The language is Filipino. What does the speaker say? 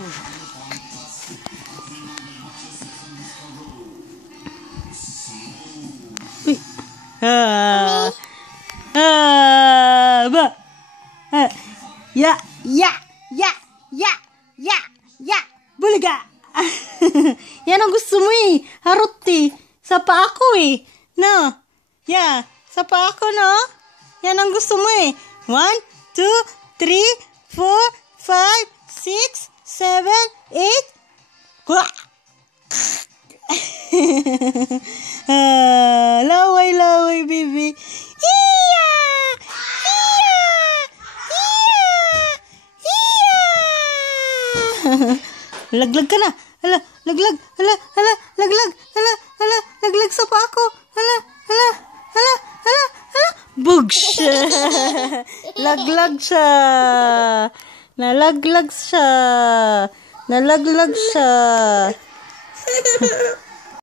Uy. Ba. Ya, ya, ya, ya, ya, ya. Bulaga. Yan ang gusto mo eh. Harot eh. Sapa ako eh. No. Yeah. Sapa ako no. Yan ang gusto mo eh. 1, 2, 3, 4, 5, 6, 7, 8. Laway, laway, baby. Iya! Iya! Iya! Iya! Laglag ka na. Hala, laglag. Hala, hala, laglag. Hala, hala, laglag sa pa ako. Hala, hala, hala, hala, hala. Bugs! Laglag siya. Nalaglag siya. Nalaglag siya.